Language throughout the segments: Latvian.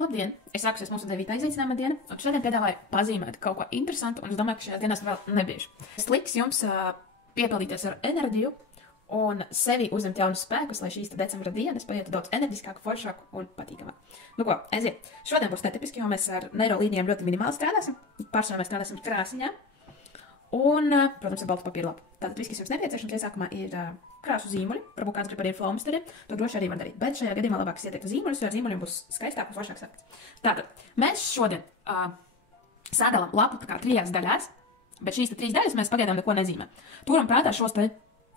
Labdien! Es sākusies mūsu 9. izaicinājuma diena, un šodien piedāvāju pazīmēt kaut ko interesantu, un es domāju, ka šajās dienās vēl nebieži. Es liks jums piepildīties ar enerģiju un sevi uzņemt jaunus spēkus, lai šīs decembra dienas paietu daudz enerģiskāk, foršāk un patīkamāk. Nu ko, aiziet! Šodien būs netipiski, jo mēs ar neirolīnijām ļoti minimāli strādāsim. Pārsvarā mēs strādāsim ar krāsiņām un, protams, ar baltu papīru lapu. Tātad viss, kas jums nepieciešams, iesākumā ir krāsu zīmuļi, varbūt kāds grib arī flomasteriem, to droši arī var darīt. Bet šajā gadījumā labāk ieteikt zīmuļus, jo ar zīmuļiem būs skaistāk un foršāk sakts. Tātad mēs šodien sadalām lapu kā 3 daļās, bet šīs 3 daļas mēs pagaidām neko nezīmē. Turam prātā šos te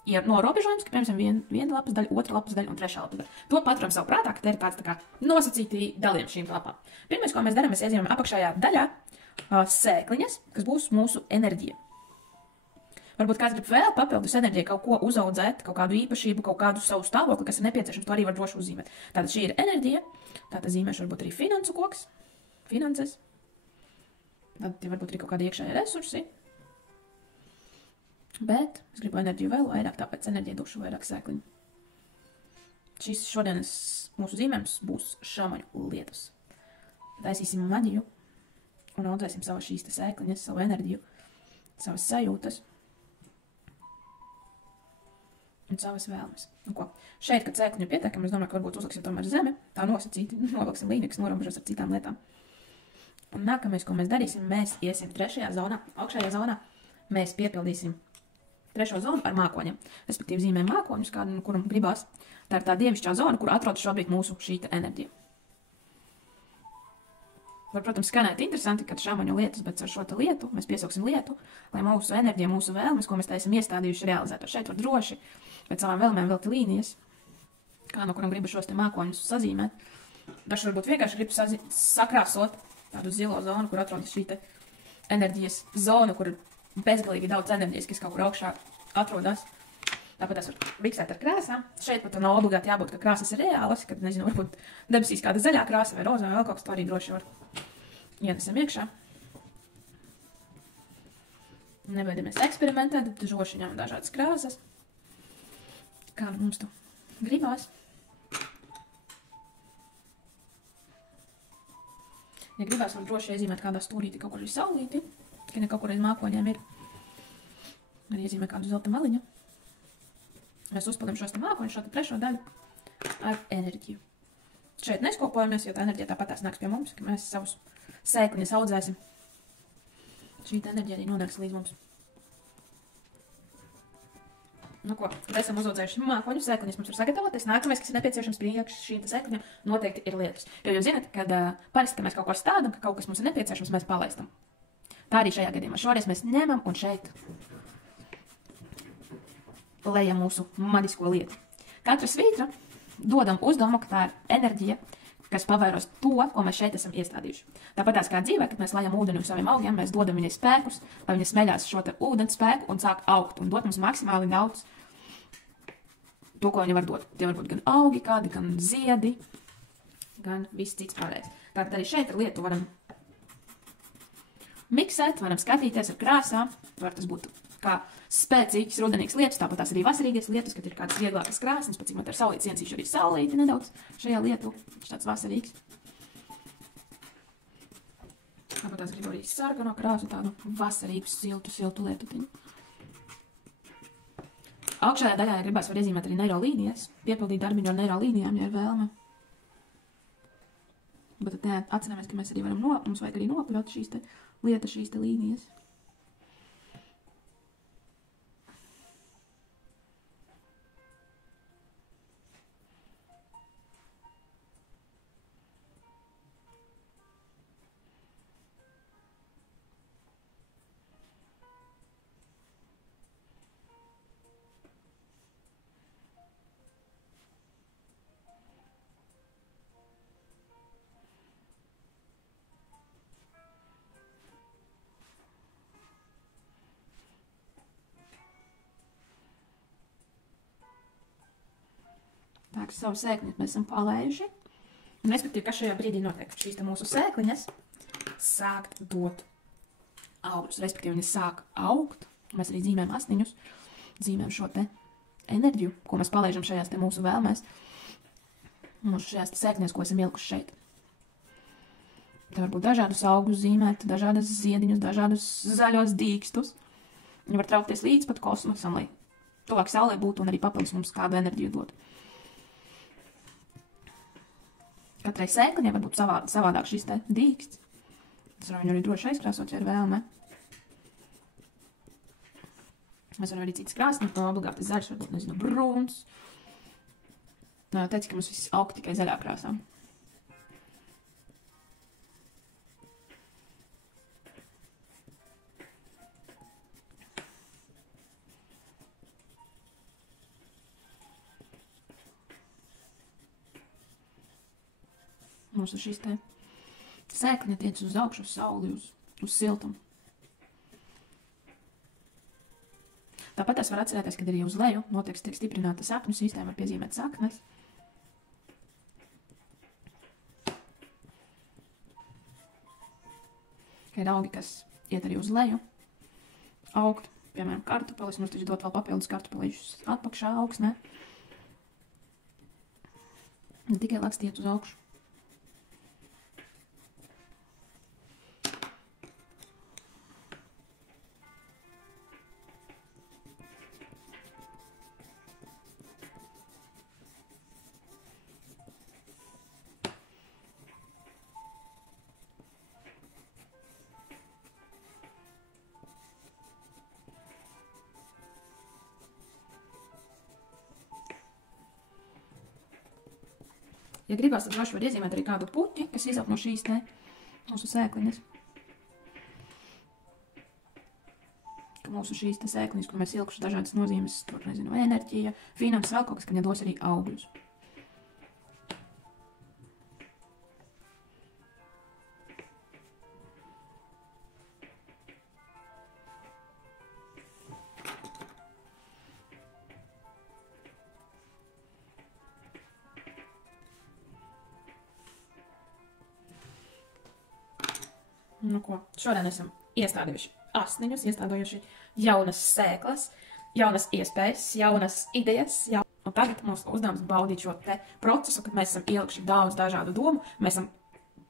ir norobežojums, ka, piemēram, viena lapas daļa, otra lapas daļa un trešā lapas daļa. To paturam savu prātā, ka te ir tāds tā kā nosacīti dalījumi šīm lapām. Pirmais, ko mēs darām, mēs iezīmējam apakšējā daļā sēkliņas, kas būs mūsu enerģija. Varbūt kāds grib vēl papildus enerģiju, kaut ko uzaudzēt, kaut kādu īpašību, kaut kādu savu stāvokli, kas ir nepieciešams, to arī var droši uzzīmēt. Tātad šī ir enerģija, tātad zīmēšu varbūt arī finansu koks, finanses, tad tie varbūt arī kaut kādi iekšējie resursi, bet es gribu enerģiju vēl vairāk, tāpēc enerģija došu vairāk sēkliņu. Šis šodienas mūsu zīmējums būs šāmaņu lietus. Taisīsim maģiju un audzēsim savas šīs te sēkliņas, savu enerģiju, savas sajūtas un savas vēlmes. Nu ko, šeit, kad sēkliņu pietiekam, es domāju, ka varbūt uzliksim tomēr zemi, tā nosacīti, novilksim līniju, kas norobežos ar citām lietām. Un nākamais, ko mēs darīsim, mēs iesim 3. zonā, augšējā zonā, mēs piepildīsim 3. zonu ar mākoņiem. Respektīvi zīmējam mākoņus, kādu, kuram gribās. Tā ir tā dievišķā zona, kur atrodas šobrīd mūsu šīta enerģija. Var, protams, skanēt interesanti, kad šāmaņu lietas, bet ar šo te lietu mēs piesauksim lietu, lai mūsu enerģija, mūsu vēlmes, ko mēs tā esam iestādījuši, realizētu. Šeit var droši pēc savām vēlmēm vilkt līnijas, kā no kuram gribu šos te mākoņus sazīmēt. Daži varbūt vienkārši gribu sakrāsot tādu zilo zonu, kur atrodas šī te enerģijas zona, kur bezgalīgi daudz enerģijas, kas kaut kur augšā atrodas. Tāpat es varu miksēt ar krāsām. Šeit pat nav obligāti jābūt, ka krāsas ir reālas, kad, nezinu, varbūt debesīs kāda zaļā krāsa vai rozā vai vēl kaut kas, to arī droši var ienesam iekšā. Nebaidamies eksperimentēt, tad droši ņemam dažādas krāsas, kā mums tu gribās. Ja gribās, var droši iezīmēt kādā stūrīti kaut kur ir saulīti, ka ne kaut kur aiz mākoņiem ir. Var iezīmēt kādu zelta maliņu. Mēs uzpildam šos te mākoņus, šo te 3. daļu ar enerģiju. Šeit neskopojamies, jo tā enerģija tāpatās nāks pie mums, ka mēs savus sēkliņas audzēsim. Šī enerģija arī nonāks līdz mums. Nu ko, kad esam uzaudzējuši mākoņu, sēkliņas mums var sagatavoties. Nākamais, kas ir nepieciešams priekš šīm sēkliņām, noteikti ir lietus. Jo jūs zināt, kad parasti, kad mēs kaut ko stādam, ka kaut kas mums ir nepieciešams, mēs palaistam. Tā arī šajā gadījumā. Šoreiz mēs ņemam un šeit lejam mūsu maģisko lietu. Katra svītra dodam uzdevumu, ka tā ir enerģija, kas pavairos to, ko mēs šeit esam iestādījuši. Tāpat kā dzīvē, kad mēs lejam ūdeni uz saviem augiem, mēs dodam viņai spēkus, lai viņi smeļās šo te ūdens spēku un sāk augt un dot mums maksimāli daudz to, ko viņi var dot. Tie var būt gan augi kādi, gan ziedi, gan viss cits pārējais. Tātad arī šeit ar lietu varam miksēt, varam skatīties ar krāsām, var tas būt kā spēcīgs rudenīgs lietus, tāpat tās arī vasarīgais lietus, kad ir kādas vieglākas krāsnes, pat cik man ar saulīti censīšu arī saulīti nedaudz šajā lietu, tāds vasarīgs. Tāpat tās gribu arī sarkano krāsu, tādu vasarīgu siltu lietutiņu. Augšējā daļā, ja gribās, var iezīmēt arī neirolīnijas, piepildīt darbiņu ar neirolīnijām, ja ir vēlme. Bet tad atceramies, ka mēs arī varam mums vajag arī nopļaut šīs te lietas, šīs te līnijas. Tā, ka savu sēkliņu mēs esam palējuši. Un, respektīvi, kas šajā brīdī notiek? Šīs te mūsu sēkliņas sākt dot augļus. Respektīvi, viņas sāk augt. Mēs arī zīmējam asniņus. Zīmējam šo te enerģiju, ko mēs palaižam šajās te mūsu vēlmēs. Mūsu šajās te sēkliņas, ko esam ielikuši šeit. Te var būt dažādus augus zīmēt, dažādas ziediņus, dažādus zaļos dīkstus. Viņi var traukties līdz pat kosmosam, lai tuvāk saulē būtu un arī papildus mums kādu enerģiju dot. Katrai sēkliņai var būt savādāk šis te dīksts. Es varu viņu arī droši aizkrāsot, ja ir vēlme. Mēs varam arī citas krāsnes, no obligāti zaļš, varbūt, nezinu, brūns. Teicu, ka mums viss aug tikai zaļā krāsā. Mums ir šīs te sēkliņa tiec uz augšu, uz sauli, uz siltumu. Tāpat es varu atcerēties, kad arī uz leju tiek stiprināta sakņu sistēma, var piezīmēt saknes. Ir augi, kas iet arī uz leju, augt, piemēram, kartupelis, mums taču dot vēl papildus kartupelīšus atpakšā augsnē. Ne tikai laksti iet uz augšu. Ja gribās, tad droši var iezīmēt arī kādu puķi, kas izaug no šīs te mūsu sēkliņas. Ka mūsu šīs te sēkliņas, kur mēs ielikuši dažādas nozīmes, tur, nezinu, enerģija, finanses, vēl kaut kas, ka viņa dos arī augļus. Nu ko, šodien esam iestādījuši asniņus, iestādījuši jaunas sēklas, jaunas iespējas, jaunas idejas. Un tagad mums uzdevums baudīt šo te procesu, kad mēs esam ielikuši daudz dažādu domu, mēs esam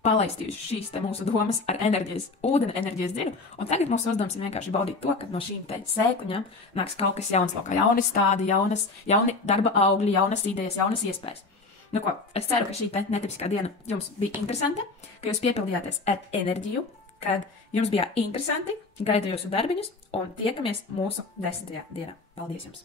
palaistījuši šīs te mūsu domas ar enerģijas ūdeni, enerģijas dziļu, un tagad mūsu uzdevums ir vienkārši baudīt to, kad no šīm te sēkliņām nāks kaut kas jauns, kā jauni stādi, jauni darba augļi, jaunas idejas, jaunas iespējas. Nu ko, es ceru, ka šī te netipiskā diena jums bija interesanta, ka jūs piepildījāties ar enerģiju, kad jums bija interesanti, gaidu jūsu darbiņus un tiekamies mūsu 10. dienā. Paldies jums!